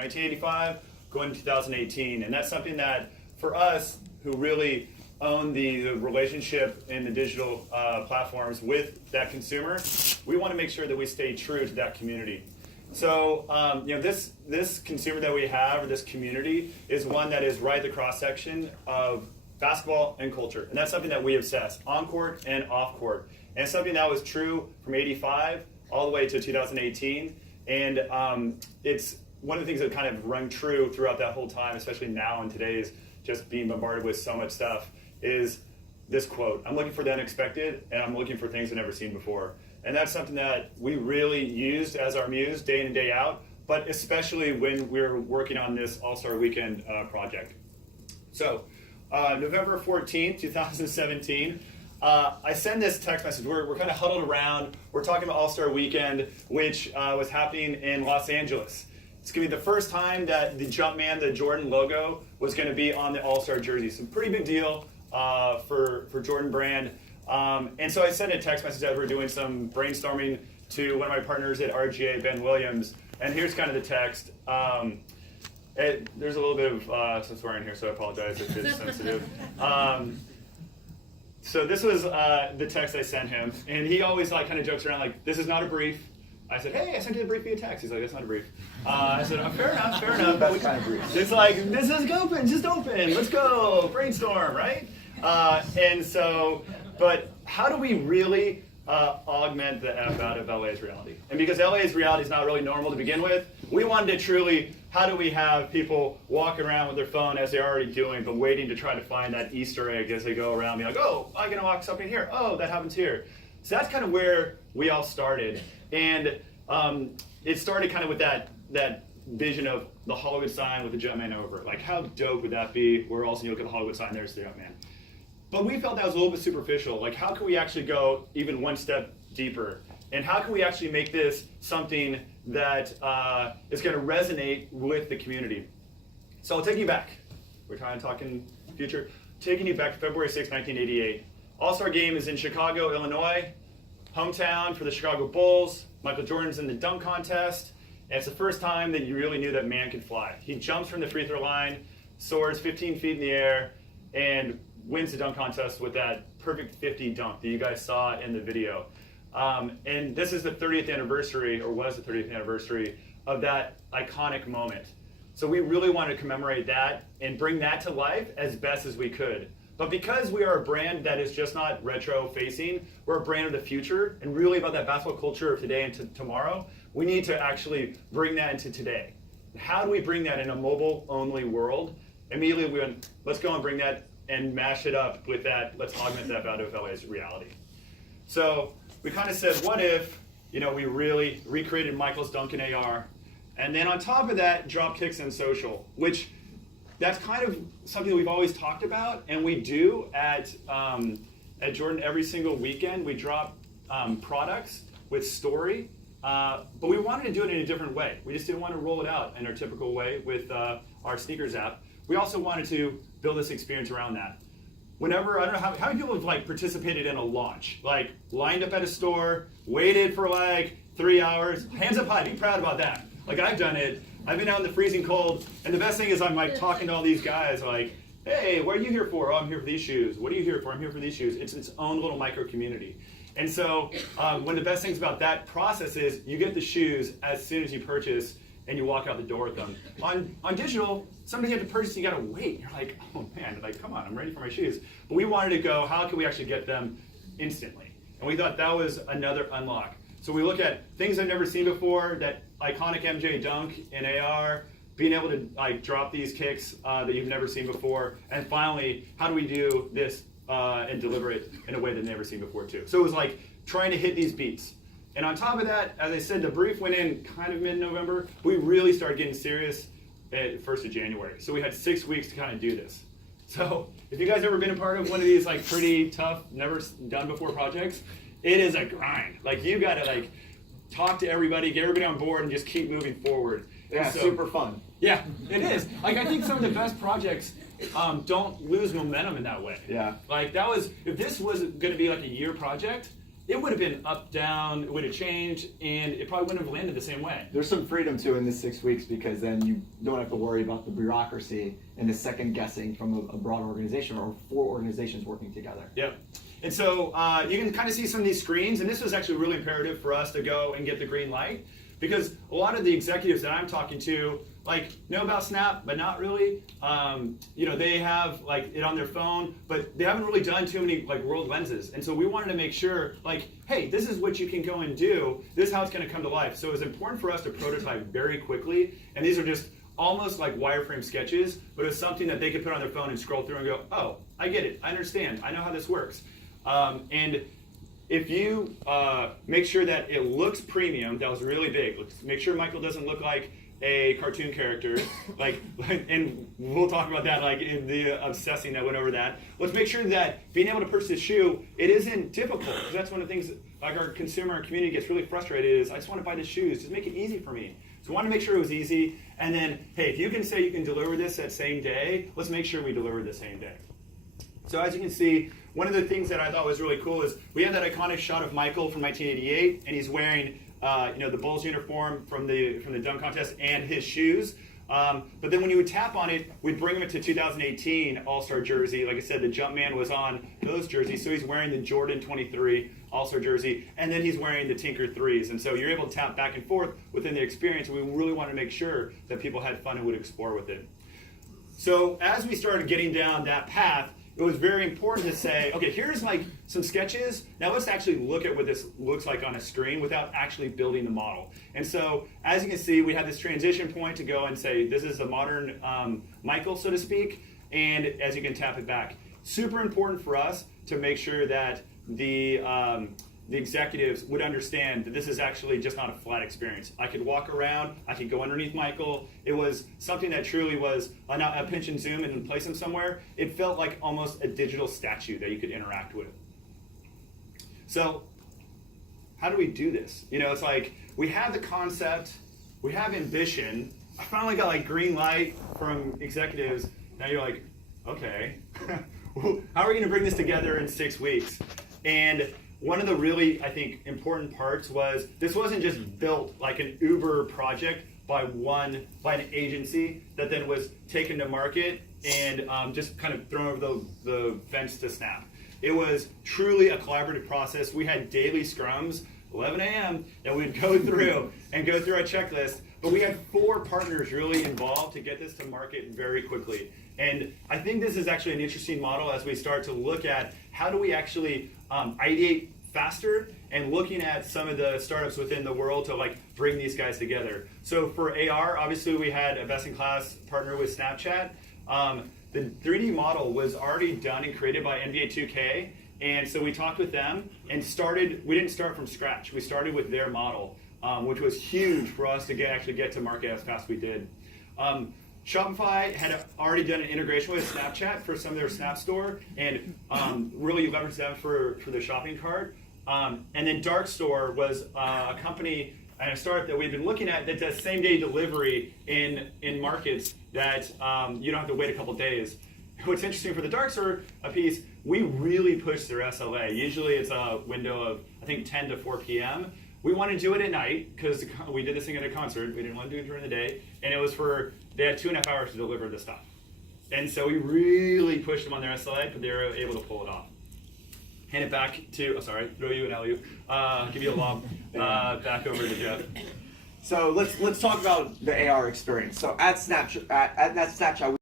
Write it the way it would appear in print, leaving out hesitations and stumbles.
1985 going to 2018, and that's something that for us who really own the relationship in the digital platforms with that consumer, we want to make sure that we stay true to that community. So this consumer that we have, or this community, is one that is right at the cross section of basketball and culture, and that's something that we obsess on court and off court, and it's something that was true from '85 all the way to 2018, and it's one of the things that kind of rung true throughout that whole time, especially now in today's just being bombarded with so much stuff, is this quote: "I'm looking for the unexpected, and I'm looking for things I've never seen before." And that's something that we really used as our muse day in and day out, but especially when we're working on this All-Star Weekend project. So, November 14th, 2017, I send this text message. We're kind of huddled around. We're talking about All-Star Weekend, which was happening in Los Angeles. It's going to be the first time that the Jumpman, the Jordan logo, was going to be on the All-Star jersey. So pretty big deal for Jordan Brand. And so I sent a text message as we're doing some brainstorming to one of my partners at RGA, Ben Williams. And here's kind of the text. There's a little bit of some swearing here, so I apologize if it's sensitive. So this was the text I sent him. And he always kind of jokes around like, "This is not a brief." I said, "Hey, I sent you a brief via text." He's like, "That's not a brief." I said, "Oh, fair enough, fair enough." Best kind of brief. It's like, "This is open, just open. Let's go, brainstorm, right?" And so, but how do we really augment the F out of LA's reality? And because LA's reality is not really normal to begin with, we wanted to truly, how do we have people walking around with their phone as they're already doing, but waiting to try to find that Easter egg as they go around, be like, "Oh, I'm gonna walk something here. Oh, that happens here." So that's kind of where we all started. And it started kind of with that vision of the Hollywood sign with the Jumpman over it. Like, how dope would that be? Where else you look at the Hollywood sign, there's the Jumpman. But we felt that was a little bit superficial. Like, how can we actually go even one step deeper? And how can we actually make this something that is going to resonate with the community? So I'll take you back. We're trying to talk in future. Taking you back to February 6, 1988. All-Star Game is in Chicago, Illinois. Hometown for the Chicago Bulls. Michael Jordan's in the dunk contest. And it's the first time that you really knew that man could fly. He jumps from the free throw line, soars 15 feet in the air, and wins the dunk contest with that perfect 50 dunk that you guys saw in the video. And this is the 30th anniversary, or was the 30th anniversary, of that iconic moment. So we really wanted to commemorate that and bring that to life as best as we could. But because we are a brand that is just not retro-facing, we're a brand of the future and really about that basketball culture of today and tomorrow, we need to actually bring that into today. How do we bring that in a mobile-only world? Immediately we went, let's go and bring that and mash it up with that, let's augment that out of LA's reality. So we kind of said, what if we really recreated Michael's dunk in AR, and then on top of that, drop kicks in social, which that's kind of something we've always talked about, and we do at Jordan every single weekend. We drop products with story, but we wanted to do it in a different way. We just didn't want to roll it out in our typical way with our sneakers app. We also wanted to build this experience around that. Whenever, I don't know, how many people have participated in a launch? Like lined up at a store, waited for 3 hours, hands up high, be proud about that. Like I've done it. I've been out in the freezing cold, and the best thing is I'm talking to all these guys like, "Hey, what are you here for?" "Oh, I'm here for these shoes." "What are you here for?" "I'm here for these shoes." It's its own little micro community. And so one of the best things about that process is you get the shoes as soon as you purchase and you walk out the door with them. On digital, somebody had to purchase and you gotta wait. You're like, "Oh man, come on, I'm ready for my shoes." But we wanted to go, how can we actually get them instantly? And we thought that was another unlock. So we look at things I've never seen before, that iconic MJ dunk in AR, being able to drop these kicks that you've never seen before, and finally, how do we do this and deliver it in a way that they've never seen before too. So it was trying to hit these beats. And on top of that, as I said, the brief went in kind of mid-November. We really started getting serious at 1st of January. So we had 6 weeks to kind of do this. So if you guys ever been a part of one of these pretty tough, never done before projects, it is a grind. You gotta talk to everybody, get everybody on board, and just keep moving forward. Yeah, so, super fun. Yeah, it is. I think some of the best projects don't lose momentum in that way. Yeah. If this was going to be a year project, it would have been up, down, it would have changed, and it probably wouldn't have landed the same way. There's some freedom too in this 6 weeks because then you don't have to worry about the bureaucracy and the second guessing from a broad organization or 4 organizations working together. Yep. And so you can kind of see some of these screens, and this was actually really imperative for us to go and get the green light, because a lot of the executives that I'm talking to know about Snap, but not really. They have it on their phone, but they haven't really done too many world lenses. And so we wanted to make sure hey, this is what you can go and do. This is how it's going to come to life. So it was important for us to prototype very quickly. And these are just almost like wireframe sketches, but it's something that they could put on their phone and scroll through and go, oh, I get it. I understand. I know how this works. And if you make sure that it looks premium, that was really big. Let's make sure Michael doesn't look like a cartoon character, and we'll talk about that in the obsessing that went over that. Let's make sure that being able to purchase a shoe, it isn't difficult, because that's one of the things our consumer community gets really frustrated is, I just want to buy the shoes, just make it easy for me. So we want to make sure it was easy, and then, hey, if you can say you can deliver this that same day, let's make sure we deliver the same day. So as you can see, one of the things that I thought was really cool is we have that iconic shot of Michael from 1988, and he's wearing the Bulls uniform from the dunk contest and his shoes. But then when you would tap on it, we'd bring him to 2018 All-Star jersey. Like I said, the Jumpman was on those jerseys, so he's wearing the Jordan 23 All-Star jersey, and then he's wearing the Tinker 3s. And so you're able to tap back and forth within the experience. We really wanted to make sure that people had fun and would explore with it. So as we started getting down that path, it was very important to say, okay, here's some sketches. Now let's actually look at what this looks like on a screen without actually building the model. And so as you can see, we had this transition point to go and say, this is a modern Michael, so to speak. And as you can tap it back, super important for us to make sure that the executives would understand that this is actually just not a flat experience. I could walk around, I could go underneath Michael. It was something that truly was not a pinch and zoom and place him somewhere. It felt like almost a digital statue that you could interact with. So how do we do this? It's we have the concept, we have ambition. I finally got green light from executives. Now you're like, okay, how are we gonna bring this together in 6 weeks? And one of the really, I think, important parts was this wasn't just built like an Uber project by an agency that then was taken to market and just kind of thrown over the fence to Snap. It was truly a collaborative process. We had daily scrums, 11 a.m., that we'd go through and go through our checklist. But we had 4 partners really involved to get this to market very quickly. And I think this is actually an interesting model as we start to look at how do we actually ideate faster and looking at some of the startups within the world to bring these guys together. So for AR, obviously we had a best-in-class partner with Snapchat. The 3D model was already done and created by NBA 2K, and so we talked with them and we didn't start from scratch. We started with their model, which was huge for us to actually get to market as fast as we did. Shopify had already done an integration with Snapchat for some of their Snap Store and really leveraged them for the shopping cart. And then Dark Store was a company and a startup that we've been looking at that does same-day delivery in markets that you don't have to wait a couple days. What's interesting for the Dark Store piece, we really push their SLA. Usually it's a window of, I think, 10 to 4 p.m. We want to do it at night because we did this thing at a concert. We didn't want to do it during the day. And it was they had 2.5 hours to deliver the stuff. And so we really pushed them on their SLA, but they were able to pull it off. Hand it back to, throw you an alley-oop. Give you a lob back over to Jeff. So let's talk about the AR experience. So at Snapchat,